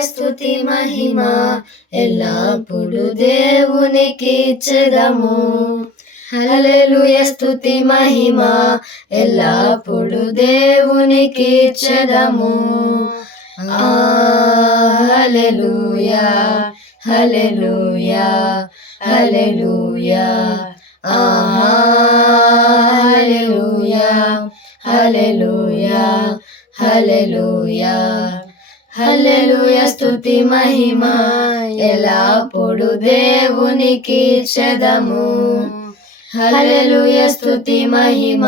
స్తుతి మహిమ ఎల్లప్పుడు దేవునికి ఇచ్చెదము. హల్లెలూయా స్తుతి మహిమ ఎల్లప్పుడు దేవునికి ఇచ్చెదము. హల్లెలూయా హల్లెలూయా హల్లెలూయా హల్లెలూయా హల్లెలూయా హల్లెలూయా హల్లెలూయా స్తుతి మహిమ ఎల్లప్పుడు దేవునికి ఇచ్చెదము. హల్లెలూయా స్తుతి మహిమ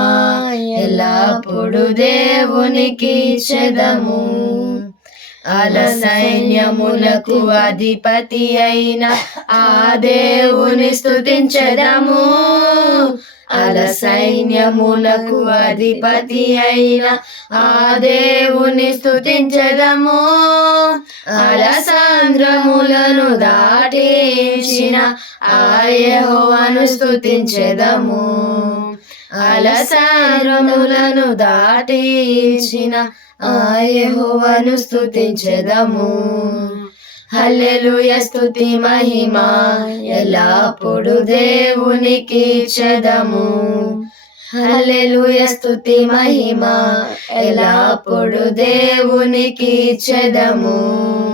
ఎల్లప్పుడు దేవునికి ఇచ్చెదము. అల సైన్యములకు అధిపతి అయిన ఆ దేవుని స్తుతించెదము. అల సైన్యములకు అధిపతి అయిన ఆ దేవుని స్తుతించెదము. అల సాంద్రములను దాటించిన ఆ యెహోవాను స్తుతించెదము. అల సాంద్రములను దాటించిన ఆ యెహోవాను స్తుతించెదము. హల్లెలూయా స్తుతి మహిమ ఎల్లప్పుడు దేవునికి ఇచ్చెదము. హల్లెలూయా స్తుతి మహిమ ఎల్లప్పుడు దేవునికి ఇచ్చెదము.